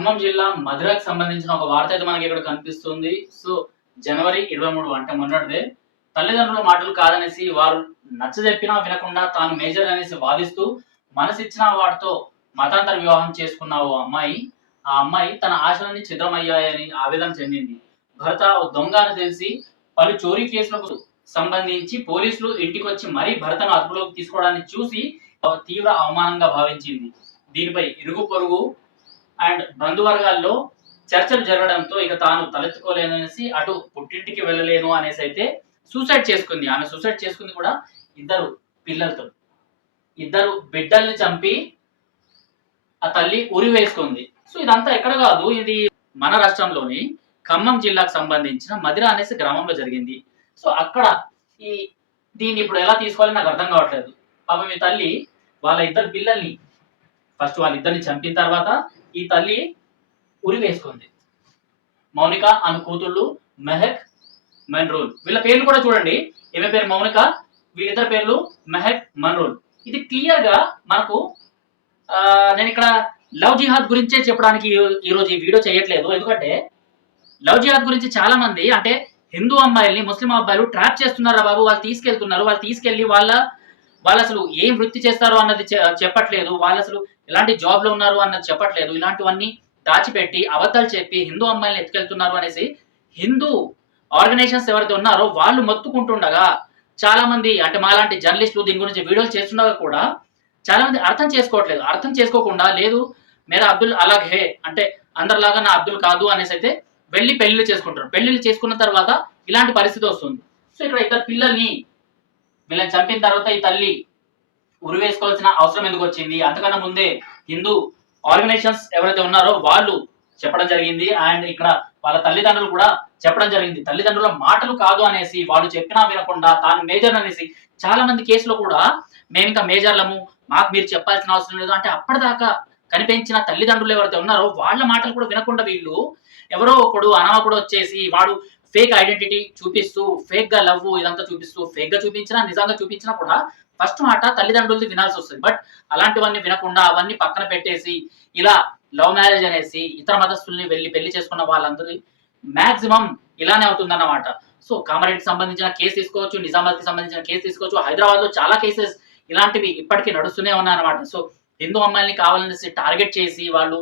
ఖమ్మం జిల్లా మధురకు సంబంధించిన ఒక వార్త అయితే మనకి ఇక్కడ కనిపిస్తుంది. సో జనవరి ఇరవై మూడు అంటే మొన్నటిదే. తల్లిదండ్రుల మాటలు కాదనేసి వారు నచ్చజెప్పినా వినకుండా తాను మేజర్ అనేసి వాదిస్తూ మనసిచ్చిన వాడితో మతాంతర వివాహం చేసుకున్న ఓ అమ్మాయి ఆ అమ్మాయి తన ఆశలన్నీ ఛిద్రమయ్యాయని ఆవేదన చెందింది. భర్త ఓ దొంగ అని తెలిసి పలు చోరీ కేసులకు సంబంధించి పోలీసులు ఇంటికి వచ్చి మరీ భర్తను అదుపులోకి తీసుకోవడాన్ని చూసి తీవ్ర అవమానంగా భావించింది. దీనిపై ఇరుగు పొరుగు అండ్ బంధువర్గాల్లో చర్చలు జరగడంతో ఇక తాను తలెత్తుకోలేననేసి అటు పుట్టింటికి వెళ్ళలేను అనేసి అయితే సూసైడ్ చేసుకుంది. ఆమె సూసైడ్ చేసుకుంది కూడా ఇద్దరు పిల్లలతో. ఇద్దరు బిడ్డల్ని చంపి ఆ తల్లి ఉరి వేసుకుంది. సో ఇదంతా ఎక్కడ కాదు. ఇది మన రాష్ట్రంలోని ఖమ్మం జిల్లాకు సంబంధించిన మదిర అనేసి గ్రామంలో జరిగింది. సో అక్కడ ఈ దీన్ని ఇప్పుడు ఎలా తీసుకోవాలో నాకు అర్థం కావట్లేదు. పాపం మీ తల్లి వాళ్ళ ఇద్దరు పిల్లల్ని ఫస్ట్ వాళ్ళిద్దరిని చంపిన తర్వాత ఈ తల్లి ఉరి వేసుకుంది. మౌనిక ఆమె కూతుళ్ళు మెహక్ మన్రూల్ వీళ్ళ పేర్లు కూడా చూడండి. ఈమె పేరు? మౌనిక. వీళ్ళిద్దరి పేర్లు మెహక్ మన్రూల్ ఇది క్లియర్గా మనకు నేను ఇక్కడ లవ్ జిహాద్ గురించే చెప్పడానికి ఈరోజు ఈ వీడియో చేయట్లేదు. ఎందుకంటే లవ్ జిహాద్ గురించి చాలా మంది అంటే హిందూ అమ్మాయిల్ని ముస్లిం అబ్బాయిలు ట్రాప్ చేస్తున్నారా బాబు? వాళ్ళు తీసుకెళ్తున్నారు. వాళ్ళు తీసుకెళ్ళి వాళ్ళ వాళ్ళు అసలు ఏం వృత్తి చేస్తారో అన్నది చెప్పట్లేదు. వాళ్ళు అసలు ఎలాంటి జాబ్లో ఉన్నారు అన్నది చెప్పట్లేదు. ఇలాంటివన్నీ దాచిపెట్టి అబద్ధాలు చెప్పి హిందూ అమ్మాయిల్ని ఎత్తుకెళ్తున్నారు అనేసి హిందూ ఆర్గనైజేషన్స్ ఎవరైతే ఉన్నారో వాళ్ళు మొత్తుకుంటుండగా చాలా మంది అంటే మాలాంటి జర్నలిస్టులు దీని గురించి వీడియోలు చేస్తుండగా కూడా చాలా మంది అర్థం చేసుకోవట్లేదు. అర్థం చేసుకోకుండా లేదు మేరా అబ్దుల్ అలాగ్ హే అంటే అందరిలాగా నా అబ్దుల్ కాదు అనేసి అయితే వెళ్ళి పెళ్ళిళ్ళు చేసుకుంటారు. పెళ్ళిళ్ళు చేసుకున్న తర్వాత ఇలాంటి పరిస్థితి వస్తుంది. సో ఇక్కడ ఇద్దరు పిల్లల్ని వీళ్ళని చంపిన తర్వాత ఈ తల్లి ఉరివేసుకోవాల్సిన అవసరం ఎందుకు వచ్చింది? అంతకన్నా ముందే హిందూ ఆర్గనైజేషన్స్ ఎవరైతే ఉన్నారో వాళ్ళు చెప్పడం జరిగింది. అండ్ ఇక్కడ వాళ్ళ తల్లిదండ్రులు కూడా చెప్పడం జరిగింది. తల్లిదండ్రుల మాటలు కాదు అనేసి వాళ్ళు చెప్పినా వినకుండా తాను మేజర్ అనేసి చాలా మంది కేసులో కూడా మేము ఇంకా మేజర్లము మాకు మీరు చెప్పాల్సిన అవసరం లేదు అంటే అప్పటిదాకా కనిపించిన తల్లిదండ్రులు ఎవరైతే ఉన్నారో వాళ్ళ మాటలు కూడా వినకుండా వీళ్ళు ఎవరో ఒకడు అనామకుడు వచ్చేసి వాడు ఫేక్ ఐడెంటిటీ చూపిస్తూ ఫేక్గా లవ్ ఇదంతా చూపిస్తూ ఫేక్గా చూపించినా నిజంగా చూపించినా కూడా ఫస్ట్ మాట తల్లిదండ్రులది వినాల్సి వస్తుంది. బట్ అలాంటివన్నీ వినకుండా అవన్నీ పక్కన పెట్టేసి ఇలా లవ్ మ్యారేజ్ అనేసి ఇతర మతస్థుల్ని వెళ్ళి పెళ్ళి చేసుకున్న వాళ్ళందరి మాక్సిమం ఇలానే అవుతుందన్నమాట. సో కామారెడ్డికి సంబంధించిన కేసు తీసుకోవచ్చు నిజామాబాద్కి సంబంధించిన కేసు తీసుకోవచ్చు హైదరాబాద్లో చాలా కేసెస్ ఇలాంటివి ఇప్పటికీ నడుస్తూనే ఉన్నాయన్నమాట. సో హిందూ అమ్మాయిల్ని కావాలనేసి టార్గెట్ చేసి వాళ్ళు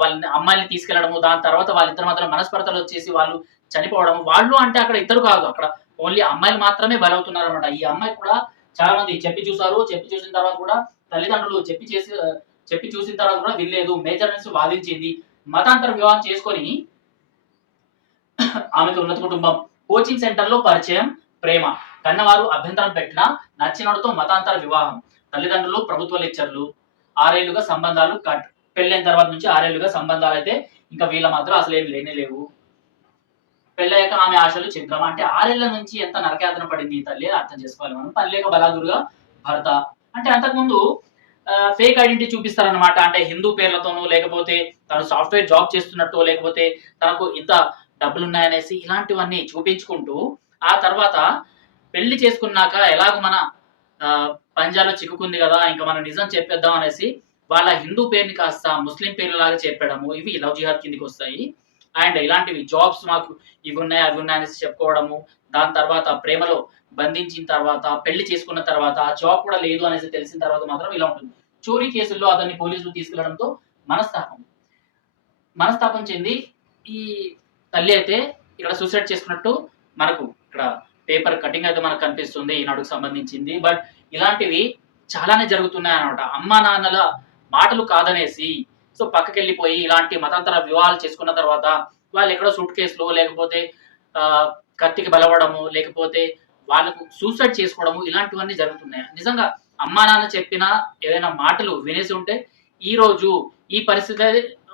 వాళ్ళని అమ్మాయిని తీసుకెళ్ళడము దాని తర్వాత వాళ్ళిద్దరు మాత్రం మనస్పర్ధలు వచ్చేసి వాళ్ళు చనిపోవడం వాళ్ళు అంటే అక్కడ ఇద్దరు కాదు అక్కడ ఓన్లీ అమ్మాయిలు మాత్రమే బలవుతున్నారు అనమాట ఈ అమ్మాయి కూడా చాలా మంది చెప్పి చూసారు చెప్పి చూసిన తర్వాత కూడా తల్లిదండ్రులు చెప్పి చేసి చెప్పి చూసిన తర్వాత కూడా వినలేదు మేజర్ వాదించింది. మతాంతర వివాహం చేసుకొని ఆమెకు ఉన్నత కుటుంబం కోచింగ్ సెంటర్లో పరిచయం ప్రేమ. కన్నవారు అభ్యంతరం పెట్టిన నచ్చినోడితో మతాంతర వివాహం. తల్లిదండ్రులు ప్రభుత్వ లెక్చర్లు ఆరేళ్ళుగా సంబంధాలు కట్. పెళ్ళైన తర్వాత నుంచి ఆరేళ్ళుగా సంబంధాలు అయితే ఇంకా వీళ్ళ మాత్రం అసలు ఏమి లేనే లేవు. పెళ్ళయ్యాక ఆమె ఆశలు చిత్రం అంటే ఆరేళ్ళ నుంచి ఎంత నరకయాతన పడింది ఈ తల్లి అర్థం చేసుకోవాలి మనం. పని లేక బలాదురుగా భర్త. అంటే అంతకుముందు ఫేక్ ఐడెంటిటీ చూపిస్తారనమాట అంటే హిందూ పేర్లతోనూ లేకపోతే తను సాఫ్ట్వేర్ జాబ్ చేస్తున్నట్టు లేకపోతే తనకు ఇంత డబ్బులు ఉన్నాయనేసి ఇలాంటివన్నీ చూపించుకుంటూ ఆ తర్వాత పెళ్ళి చేసుకున్నాక ఎలాగో మన ఆ, పంజాలో చిక్కుకుంది కదా ఇంకా మనం నిజం చెప్పేద్దాం అనేసి వాళ్ళ హిందూ పేరుని కాస్త ముస్లిం పేర్లలాగా చెప్పడము ఇవి లవ్ జిహాద్ కిందికి వస్తాయి. అండ్ ఇలాంటివి జాబ్స్ మాకు ఇవి ఉన్నాయి అవి ఉన్నాయి అనేసి చెప్పుకోవడము దాని తర్వాత ప్రేమలో బంధించిన తర్వాత పెళ్ళి చేసుకున్న తర్వాత ఆ జాబ్ కూడా లేదు అనేసి తెలిసిన తర్వాత మాత్రం ఇలా ఉంటుంది. చోరీ కేసుల్లో అతన్ని పోలీసులు తీసుకెళ్ళడంతో మనస్తాపం. మనస్తాపం చెంది ఈ తల్లి అయితే ఇక్కడ సూసైడ్ చేసుకున్నట్టు మనకు ఇక్కడ పేపర్ కటింగ్ అయితే మనకు కనిపిస్తుంది ఈనాడుకు సంబంధించింది. బట్ ఇలాంటివి చాలానే జరుగుతున్నాయి అనమాట అమ్మా నాన్నల మాటలు కాదనేసి సో పక్కకి వెళ్ళిపోయి ఇలాంటి మతాంతర వివాహాలు చేసుకున్న తర్వాత వాళ్ళు ఎక్కడో సూట్ కేసులు లేకపోతే కత్తికి బలవడము లేకపోతే వాళ్ళకు సూసైడ్ చేసుకోవడము ఇలాంటివన్నీ జరుగుతున్నాయి? నిజంగా అమ్మా నాన్న చెప్పిన ఏదైనా మాటలు వినేసి ఉంటే ఈ రోజు ఈ పరిస్థితి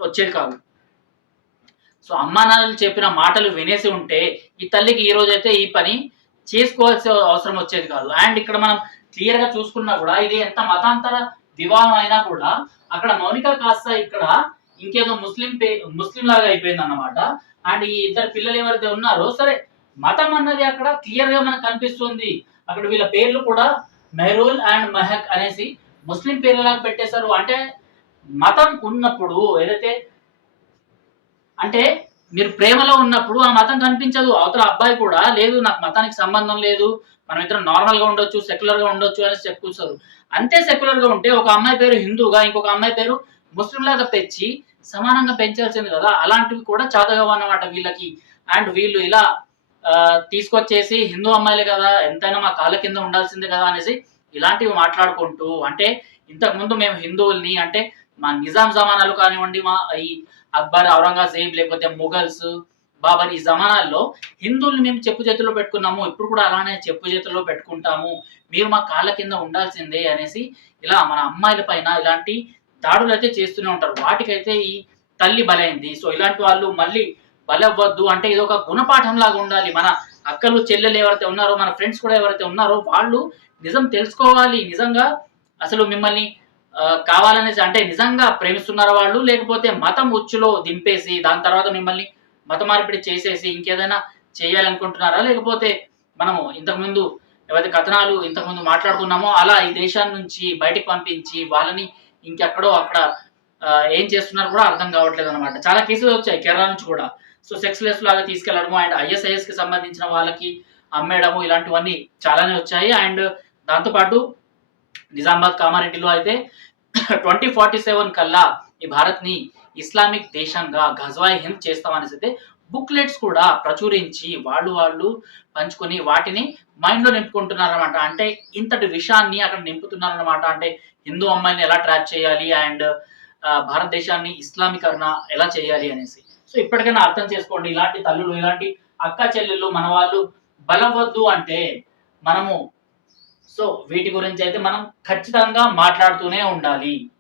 వచ్చేది కాదు. సో అమ్మా నాన్నలు చెప్పిన మాటలు వినేసి ఉంటే ఈ తల్లికి ఈ రోజు అయితే ఈ పని చేసుకోవాల్సిన అవసరం వచ్చేది కాదు. అండ్ ఇక్కడ మనం క్లియర్గా చూసుకున్నా కూడా ఇది ఎంత మతాంతర వివాహం అయినా కూడా అక్కడ మౌనిక కాస్త ఇక్కడ ఇంకేదో ముస్లిం పే ముస్లిం లాగా అయిపోయింది అన్నమాట అండ్ ఈ ఇద్దరు పిల్లలు ఎవరైతే ఉన్నారో సరే మతం అన్నది అక్కడ క్లియర్గా మనకు కనిపిస్తుంది. అక్కడ వీళ్ళ పేర్లు కూడా మెహరూల్ అండ్ మెహక్ అనేసి ముస్లిం పేర్లలాగా పెట్టేశారు. అంటే మతం ఉన్నప్పుడు ఏదైతే అంటే మీరు ప్రేమలో ఉన్నప్పుడు ఆ మతం కనిపించదు. అవతల అబ్బాయి కూడా లేదు నాకు మతానికి సంబంధం లేదు మనం ఇద్దరం నార్మల్గా ఉండొచ్చు సెక్యులర్గా ఉండొచ్చు అని చెప్పుకొస్తారు అంతే సెక్యులర్గా ఉంటే ఒక అమ్మాయి పేరు హిందూగా ఇంకొక అమ్మాయి పేరు ముస్లిం లాగా తెచ్చి సమానంగా పెంచాల్సింది కదా. అలాంటివి కూడా చాతగవు అన్నమాట వీళ్ళకి. అండ్ వీళ్ళు ఇలా తీసుకొచ్చేసి హిందూ అమ్మాయిలే కదా ఎంతైనా మా కాళ్ళ కింద ఉండాల్సిందే కదా అనేసి ఇలాంటివి మాట్లాడుకుంటూ అంటే ఇంతకు ముందు మేము హిందువుల్ని అంటే మా నిజాం జమానాలు కానివ్వండి మా ఈ అక్బర్ ఔరంగజేబ్ లేకపోతే ముఘల్స్ బాబర్ ఈ జమానాల్లో హిందువుల్ని మేము చెప్పు చేతుల్లో పెట్టుకున్నాము ఇప్పుడు కూడా అలానే చెప్పు చేతుల్లో పెట్టుకుంటాము మీరు మా కాళ్ళ కింద ఉండాల్సిందే అనేసి ఇలా మన అమ్మాయిల పైన ఇలాంటి దాడులు అయితే చేస్తూనే ఉంటారు. వాటికైతే ఈ తల్లి బలైంది. సో ఇలాంటి వాళ్ళు మళ్ళీ బలవ్వద్దు అంటే ఇది ఒక గుణపాఠం లాగా ఉండాలి. మన అక్కలు చెల్లెలు ఎవరైతే ఉన్నారో మన ఫ్రెండ్స్ కూడా ఎవరైతే ఉన్నారో వాళ్ళు నిజం తెలుసుకోవాలి. నిజంగా అసలు మిమ్మల్ని కావాలనేసి అంటే నిజంగా ప్రేమిస్తున్నారు వాళ్ళు లేకపోతే మతం ఉచ్చులో దింపేసి దాని తర్వాత మిమ్మల్ని మత మార్పిడి చేసేసి ఇంకేదైనా చేయాలనుకుంటున్నారా? లేకపోతే మనము ఇంతకుముందు ఏవైతే కథనాలు ఇంతకుముందు మాట్లాడుకున్నామో అలా ఈ దేశాన్ని నుంచి బయటికి పంపించి వాళ్ళని ఇంకెక్కడో అక్కడ ఏం చేస్తున్నారు కూడా అర్థం కావట్లేదు అనమాట చాలా కేసులు వచ్చాయి కేరళ నుంచి కూడా. సో సెక్స్ లెస్ లాగా తీసుకెళ్ళడము అండ్ ఐఎస్ఐఎస్కి సంబంధించిన వాళ్ళకి అమ్మేయడము ఇలాంటివన్నీ చాలానే వచ్చాయి. అండ్ దాంతోపాటు నిజామాబాద్ కామారెడ్డిలో అయితే ట్వంటీ ఫార్టీ సెవెన్ కల్లా ఈ భారత్ని ఇస్లామిక్ దేశంగా గజ్వాయ్ హింద్ చేస్తామనేసి అయితే బుక్లెట్స్ కూడా ప్రచురించి వాళ్ళు వాళ్ళు పంచుకొని వాటిని మైండ్లో నింపుకుంటున్నారనమాట అంటే ఇంతటి విషయాన్ని అక్కడ నింపుతున్నారనమాట అంటే హిందూ అమ్మాయిని ఎలా ట్రాక్ చేయాలి అండ్ భారతదేశాన్ని ఇస్లామీకరణ ఎలా చేయాలి అనేసి. సో ఇప్పటికైనా అర్థం చేసుకోండి. ఇలాంటి తల్లులు ఇలాంటి అక్క చెల్లెళ్ళు మన వాళ్ళు బలవద్దు అంటే మనము సో వీటి గురించి అయితే మనం ఖచ్చితంగా మాట్లాడుతూనే ఉండాలి.